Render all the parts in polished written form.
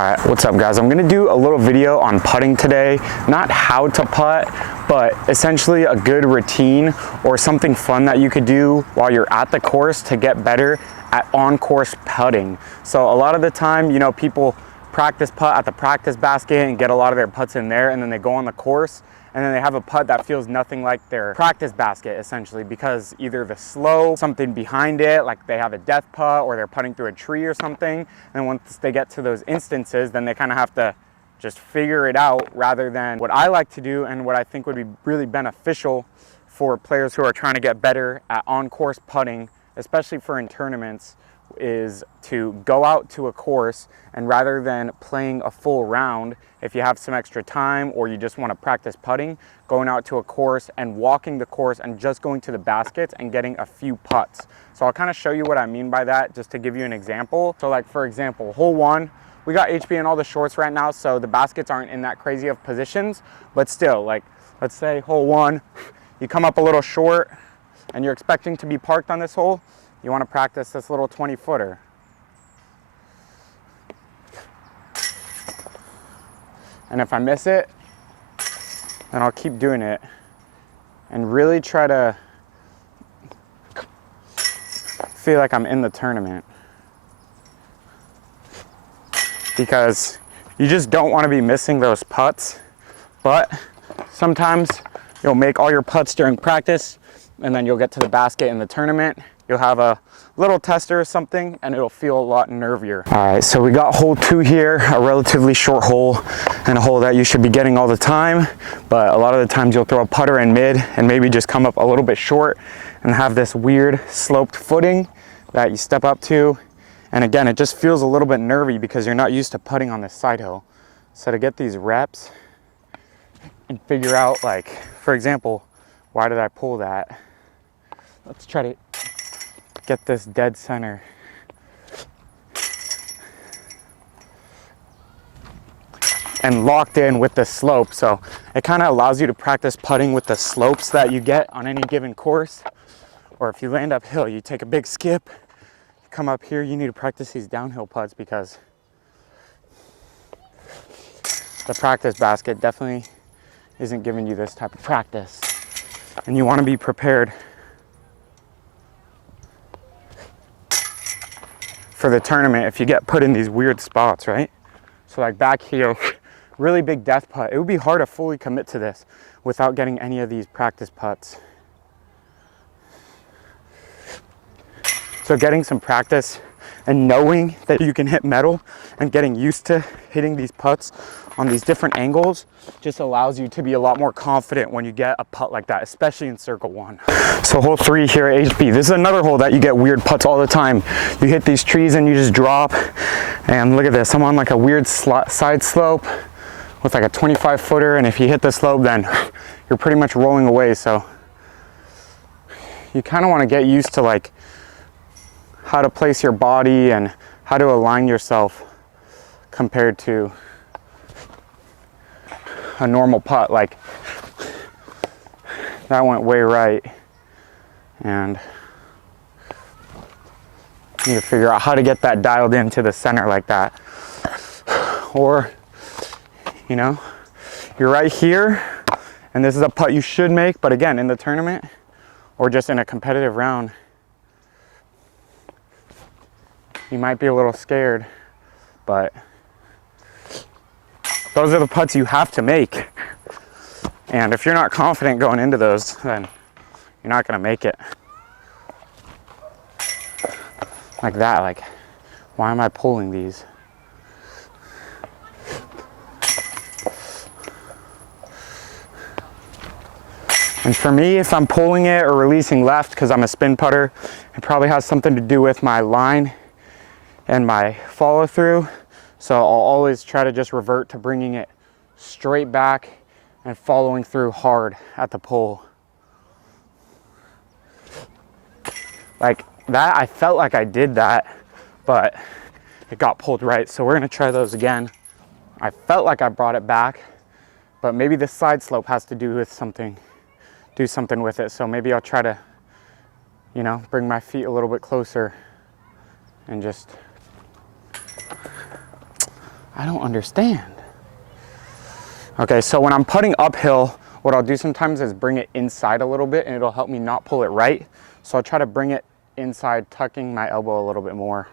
Alright, what's up guys? I'm gonna do a little video on putting today. Not how to putt, but essentially a good routine or something fun that you could do while you're at the course to get better at on-course putting. So a lot of the time, you know, people practice putt at the practice basket and get a lot of their putts in there, and then they go on the course and then they have a putt that feels nothing like their practice basket, essentially, because either the slope, something behind it, like they have a death putt or they're putting through a tree or something. And once they get to those instances, then they kind of have to just figure it out, rather than what I like to do and what I think would be really beneficial for players who are trying to get better at on-course putting, especially for in tournaments, is to go out to a course, and rather than playing a full round, if you have some extra time or you just want to practice putting, going out to a course and walking the course and just going to the baskets and getting a few putts. So I'll kind of show you what I mean by that, just to give you an example. So like, for example, hole one, we got HB in all the shorts right now, so the baskets aren't in that crazy of positions, but still, like, let's say hole one, you come up a little short and you're expecting to be parked on this hole. You want to practice this little 20-footer. And if I miss it, then I'll keep doing it and really try to feel like I'm in the tournament, because you just don't want to be missing those putts. But sometimes you'll make all your putts during practice, and then you'll get to the basket in the tournament. You'll have a little tester or something, and it'll feel a lot nervier. All right, so we got hole two here, a relatively short hole, and a hole that you should be getting all the time. But a lot of the times you'll throw a putter in mid and maybe just come up a little bit short and have this weird sloped footing that you step up to. And again, it just feels a little bit nervy because you're not used to putting on this side hill. So to get these reps and figure out, like, for example, why did I pull that? Let's try to get this dead center. And locked in with the slope. So it kind of allows you to practice putting with the slopes that you get on any given course. Or if you land uphill, you take a big skip, you come up here, you need to practice these downhill putts, because the practice basket definitely isn't giving you this type of practice. And you want to be prepared for the tournament if you get put in these weird spots, right? So like back here, really big death putt. It would be hard to fully commit to this without getting any of these practice putts. So getting some practice and knowing that you can hit metal and getting used to hitting these putts on these different angles just allows you to be a lot more confident when you get a putt like that, especially in circle one. So hole three here at HB, this is another hole that you get weird putts all the time. You hit these trees and you just drop, and look at this, I'm on like a weird side slope with like a 25-footer, and if you hit the slope, then you're pretty much rolling away. So you kind of want to get used to like how to place your body and how to align yourself compared to a normal putt. Like that went way right, and you need to figure out how to get that dialed into the center like that. Or, you know, you're right here and this is a putt you should make, but again, in the tournament or just in a competitive round, you might be a little scared, but those are the putts you have to make. And if you're not confident going into those, then you're not gonna make it. Like that, like, why am I pulling these? And for me, if I'm pulling it or releasing left because I'm a spin putter, it probably has something to do with my line and my follow through. So I'll always try to just revert to bringing it straight back and following through hard at the pull. Like that, I felt like I did that, but it got pulled right. So we're gonna try those again. I felt like I brought it back, but maybe this side slope has to do with something, do something with it. So maybe I'll try to, you know, bring my feet a little bit closer and just I don't understand. Okay, so when I'm putting uphill, what I'll do sometimes is bring it inside a little bit and it'll help me not pull it right. So I'll try to bring it inside, tucking my elbow a little bit more.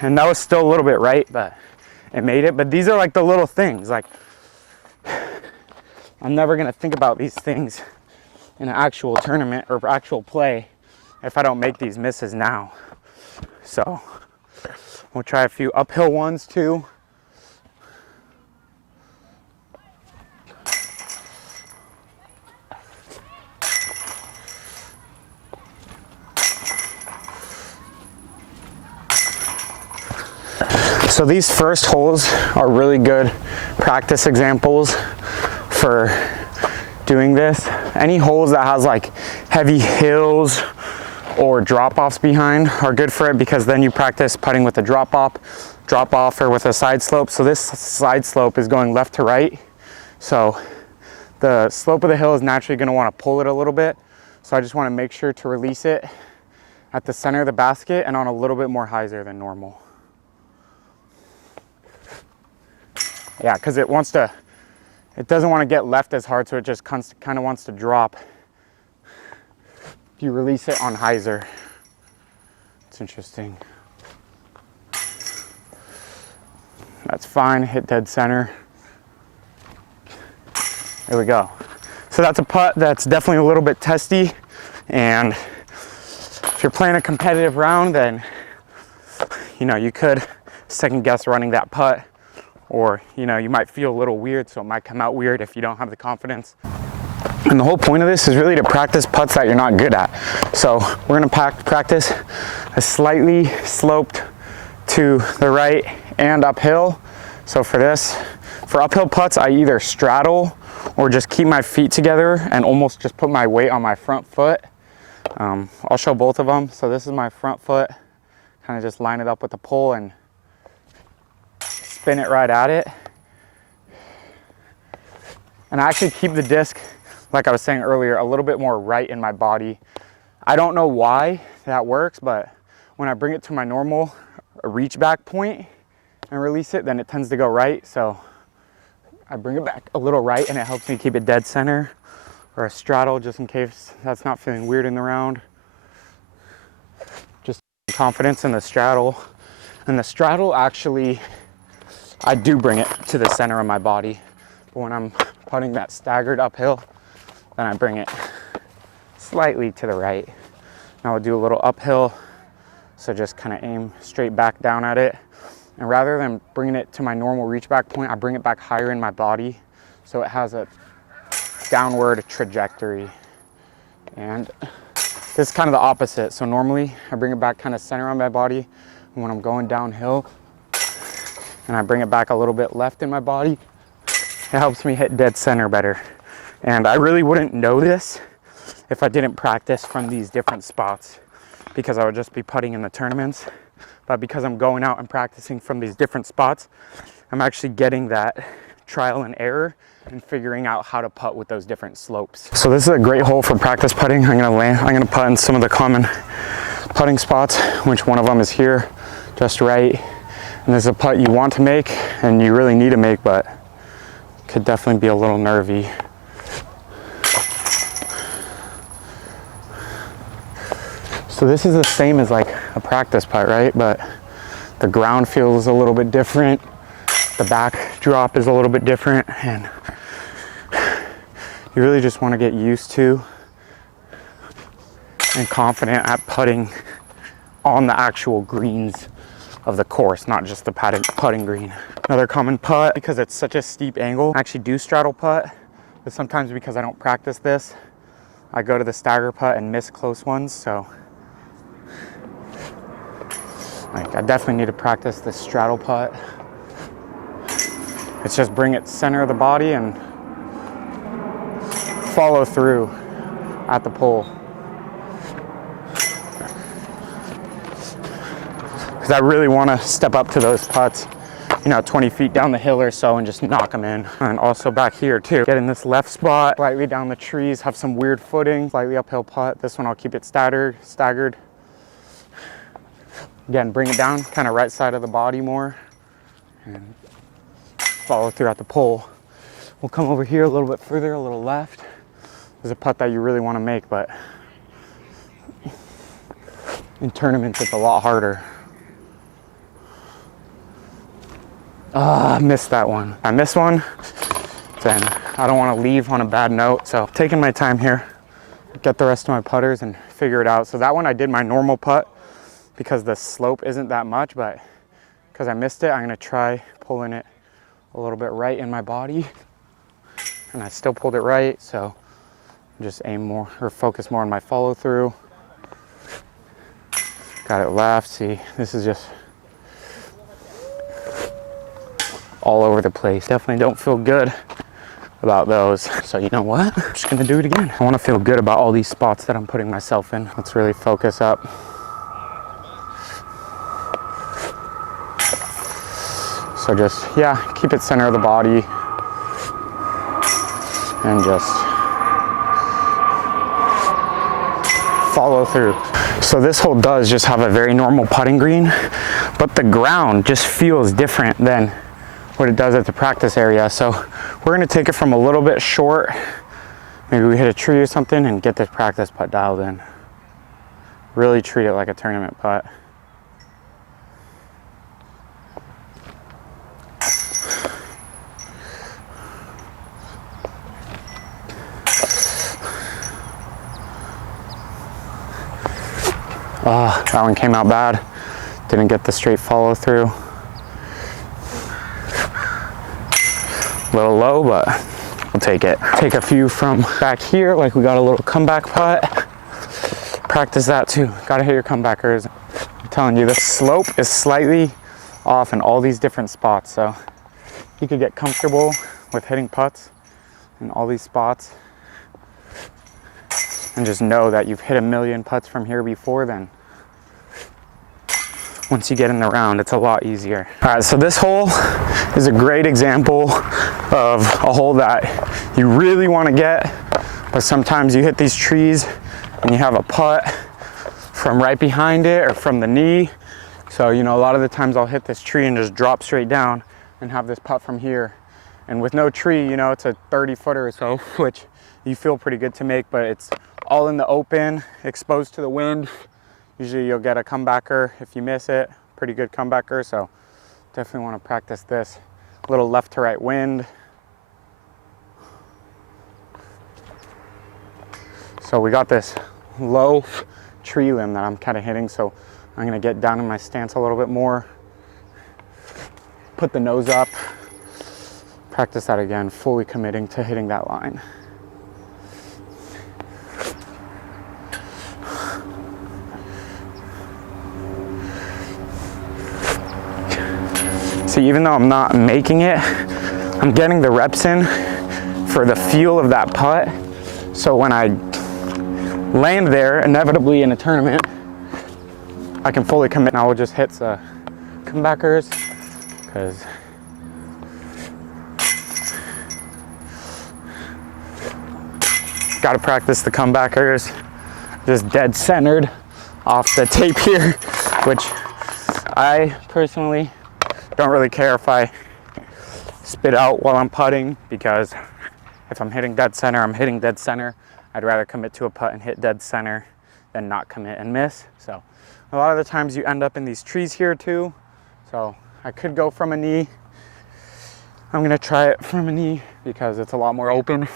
And that was still a little bit right, but it made it. But these are like the little things. Like, I'm never gonna think about these things in an actual tournament or actual play if I don't make these misses now. So we'll try a few uphill ones too. So these first holes are really good practice examples for doing this. Any holes that has like heavy hills or drop-offs behind are good for it, because then you practice putting with a drop-off or with a side slope. So this side slope is going left to right. So the slope of the hill is naturally going to want to pull it a little bit. So I just want to make sure to release it at the center of the basket and on a little bit more hyzer than normal. Yeah, because it doesn't want to get left as hard, so it just kind of wants to drop. If you release it on hyzer, it's interesting. That's fine, hit dead center. There we go. So that's a putt that's definitely a little bit testy, and if you're playing a competitive round, then you could second guess running that putt. Or, you might feel a little weird, so it might come out weird if you don't have the confidence. And the whole point of this is really to practice putts that you're not good at. So we're gonna practice a slightly sloped to the right and uphill. So for uphill putts, I either straddle or just keep my feet together and almost just put my weight on my front foot. I'll show both of them. So this is my front foot, kind of just line it up with the pole and spin it right at it. And I actually keep the disc, like I was saying earlier, a little bit more right in my body. I don't know why that works, but when I bring it to my normal reach back point and release it, then it tends to go right. So I bring it back a little right and it helps me keep it dead center, or a straddle just in case that's not feeling weird in the round. Just confidence in the straddle. And the straddle actually, I do bring it to the center of my body, but when I'm putting that staggered uphill, then I bring it slightly to the right. Now I'll do a little uphill, so just kind of aim straight back down at it. And rather than bringing it to my normal reach back point, I bring it back higher in my body, so it has a downward trajectory. And this is kind of the opposite. So normally I bring it back kind of center on my body, and when I'm going downhill, and I bring it back a little bit left in my body, it helps me hit dead center better. And I really wouldn't know this if I didn't practice from these different spots, because I would just be putting in the tournaments. But because I'm going out and practicing from these different spots, I'm actually getting that trial and error and figuring out how to putt with those different slopes. So this is a great hole for practice putting. I'm gonna putt in some of the common putting spots, which one of them is here, just right. And this is a putt you want to make and you really need to make, but could definitely be a little nervy. So this is the same as like a practice putt, right? But the ground feels a little bit different. The backdrop is a little bit different, and you really just want to get used to and confident at putting on the actual greens of the course, not just the putting green. Another common putt, because it's such a steep angle, I actually do straddle putt, but sometimes because I don't practice this, I go to the stagger putt and miss close ones. So I definitely need to practice this straddle putt. It's just bring it center of the body and follow through at the pole. Because I really want to step up to those putts, 20 feet down the hill or so, and just knock them in. And also back here too, get in this left spot, slightly down the trees, have some weird footing, slightly uphill putt. This one I'll keep it staggered. Again, bring it down, kind of right side of the body more, and follow throughout the pole. We'll come over here a little bit further, a little left. There's a putt that you really want to make, but in tournaments it's a lot harder. I missed that one. I missed one, then I don't want to leave on a bad note. So taking my time here, get the rest of my putters and figure it out. So that one I did my normal putt because the slope isn't that much, but because I missed it, I'm gonna try pulling it a little bit right in my body. And I still pulled it right, so just aim more or focus more on my follow through. Got it left, see, this is just all over the place. Definitely don't feel good about those. So you know what? I'm just gonna do it again. I wanna feel good about all these spots that I'm putting myself in. Let's really focus up. So just, yeah, keep it center of the body and just follow through. So this hole does just have a very normal putting green, but the ground just feels different than what it does at the practice area. So we're gonna take it from a little bit short, maybe we hit a tree or something, and get this practice putt dialed in. Really treat it like a tournament putt. That one came out bad. Didn't get the straight follow through. A little low, but we'll take it. Take a few from back here, like we got a little comeback putt. Practice that too. Gotta hit your comebackers. I'm telling you, the slope is slightly off in all these different spots, so you could get comfortable with hitting putts in all these spots and just know that you've hit a million putts from here before. Then once you get in the round, it's a lot easier. All right, so this hole is a great example of a hole that you really want to get, but sometimes you hit these trees and you have a putt from right behind it or from the knee. So, you know, a lot of the times I'll hit this tree and just drop straight down and have this putt from here. And with no tree, you know, it's a 30-footer or so, which you feel pretty good to make, but it's all in the open, exposed to the wind. Usually you'll get a comebacker if you miss it, pretty good comebacker, so definitely want to practice this. A little left to right wind. So we got this low tree limb that I'm kind of hitting, so I'm going to get down in my stance a little bit more. Put the nose up. Practice that again, fully committing to hitting that line. See, even though I'm not making it, I'm getting the reps in for the feel of that putt. So when I land there, inevitably in a tournament, I can fully commit. Now we'll just hit the comebackers, because got to practice the comebackers. Just dead centered off the tape here, which I personally don't really care if I spit out while I'm putting, because if I'm hitting dead center, I'm hitting dead center. I'd rather commit to a putt and hit dead center than not commit and miss. So a lot of the times you end up in these trees here too. So I could go from a knee. I'm gonna try it from a knee because it's a lot more open.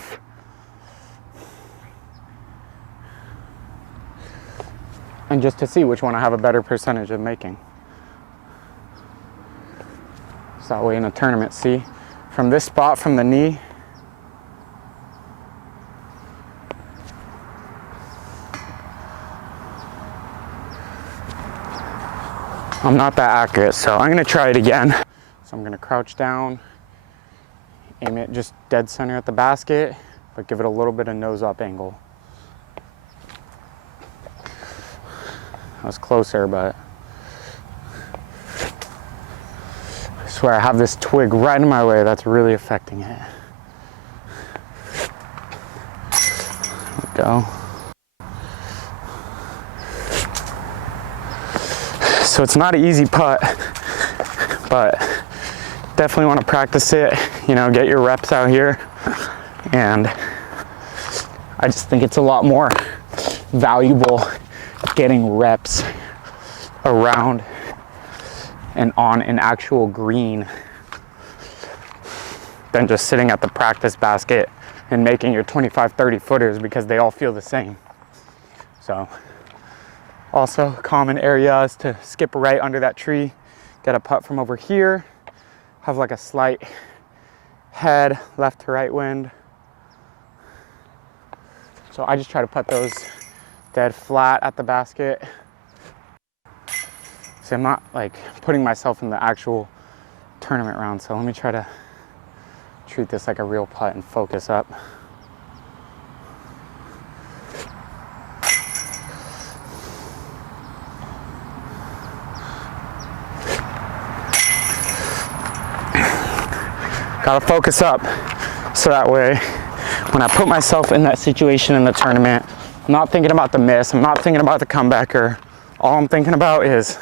And just to see which one I have a better percentage of making. So that way in a tournament, see, from this spot, from the knee, I'm not that accurate, so I'm gonna try it again. So I'm gonna crouch down, aim it just dead center at the basket, but give it a little bit of nose up angle. I was closer, but I swear I have this twig right in my way that's really affecting it. There we go. So it's not an easy putt, but definitely want to practice it, you know, get your reps out here. And I just think it's a lot more valuable getting reps around and on an actual green than just sitting at the practice basket and making your 25, 30 footers because they all feel the same. So also common area is to skip right under that tree, get a putt from over here, have like a slight head left to right wind. So I just try to putt those dead flat at the basket. So I'm not like putting myself in the actual tournament round. So let me try to treat this like a real putt and focus up. Gotta focus up so that way when I put myself in that situation in the tournament, I'm not thinking about the miss, I'm not thinking about the comebacker. All I'm thinking about is,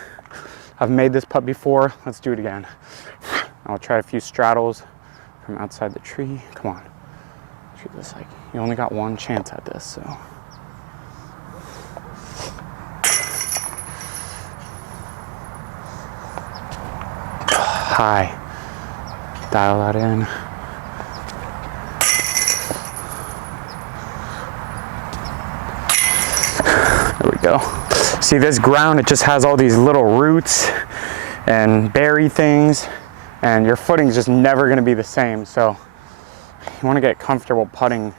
I've made this putt before, let's do it again. I'll try a few straddles from outside the tree. Come on, treat this like you only got one chance at this, so. High, dial that in. There we go. See this ground, it just has all these little roots and berry things, and your footing's just never gonna be the same. So you wanna get comfortable putting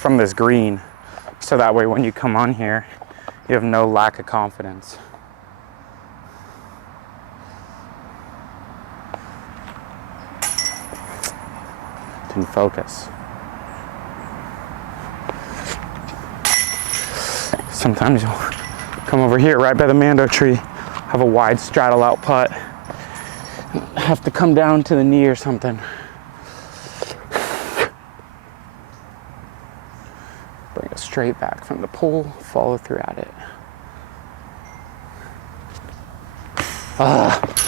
from this green, so that way when you come on here, you have no lack of confidence. Didn't focus. Sometimes you'll come over here right by the Mando tree, have a wide straddle out putt, have to come down to the knee or something. Bring it straight back from the pole, follow through at it.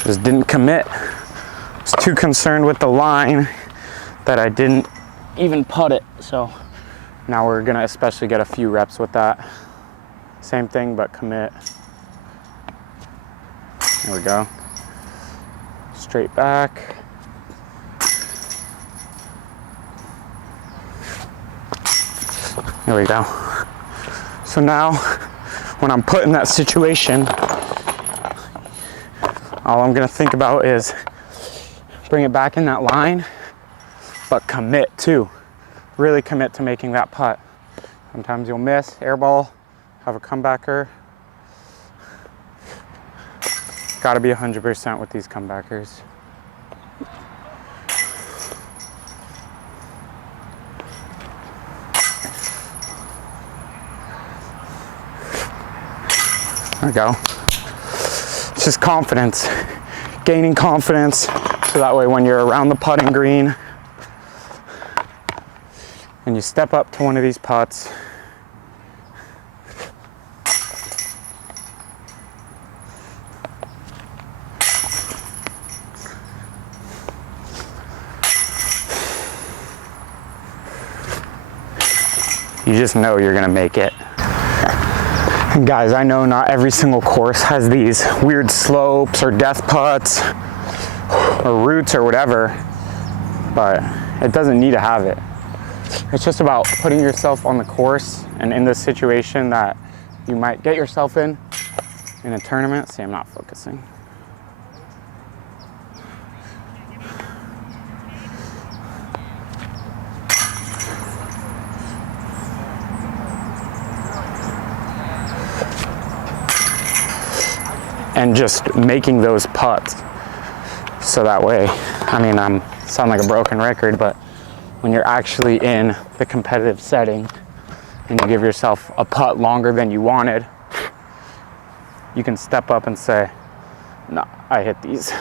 Just didn't commit. I was too concerned with the line that I didn't even putt it. So now we're gonna especially get a few reps with that. Same thing, but commit. There we go. Straight back. There we go. So now, when I'm put in that situation, all I'm gonna think about is bring it back in that line, but commit too. Really commit to making that putt. Sometimes you'll miss, airball, have a comebacker. Gotta be 100% with these comebackers. There we go. It's just confidence, gaining confidence, so that way when you're around the putting green and you step up to one of these putts, you just know you're gonna make it. And guys, I know not every single course has these weird slopes or death putts or roots or whatever, but it doesn't need to have it. It's just about putting yourself on the course and in this situation that you might get yourself in a tournament. See, I'm not focusing. And just making those putts. So that way, I mean, I sound like a broken record, but when you're actually in the competitive setting and you give yourself a putt longer than you wanted, you can step up and say, no, I hit these.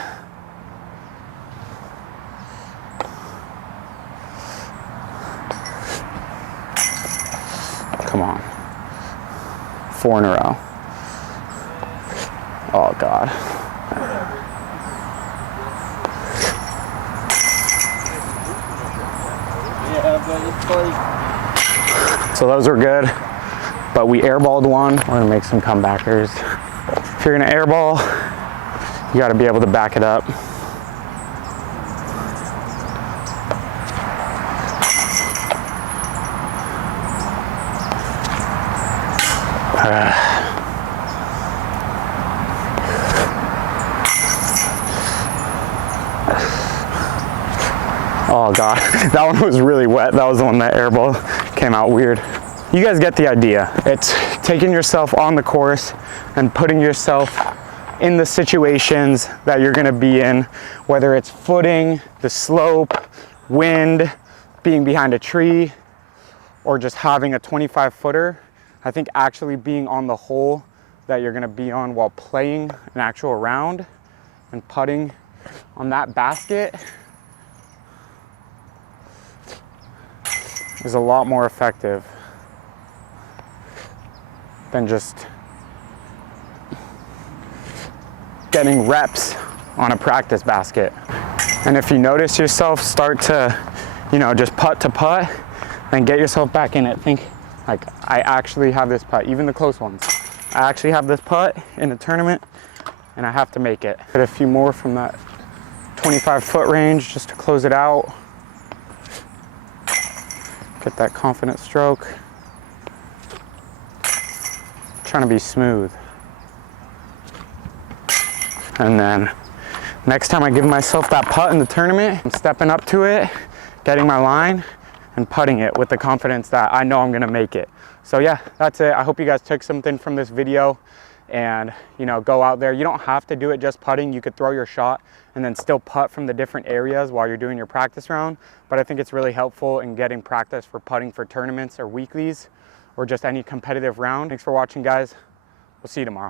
Come on. 4 in a row. Oh God. So those were good, but we airballed one. We're gonna make some comebackers. If you're gonna airball, you gotta be able to back it up. Oh God, that one was really wet. That was the one that airball came out weird. You guys get the idea. It's taking yourself on the course and putting yourself in the situations that you're gonna be in, whether it's footing, the slope, wind, being behind a tree, or just having a 25-footer. I think actually being on the hole that you're gonna be on while playing an actual round and putting on that basket is a lot more effective than just getting reps on a practice basket. And if you notice yourself start to, just putt to putt, then get yourself back in it. Think like, I actually have this putt, even the close ones. I actually have this putt in a tournament and I have to make it. Get a few more from that 25-foot range just to close it out. Get that confident stroke. Trying to be smooth. And then next time I give myself that putt in the tournament, I'm stepping up to it, getting my line, and putting it with the confidence that I know I'm gonna make it. So yeah, that's it. I hope you guys took something from this video and go out there. You don't have to do it just putting. You could throw your shot and then still putt from the different areas while you're doing your practice round. But I think it's really helpful in getting practice for putting for tournaments or weeklies or just any competitive round. Thanks for watching, guys. We'll see you tomorrow.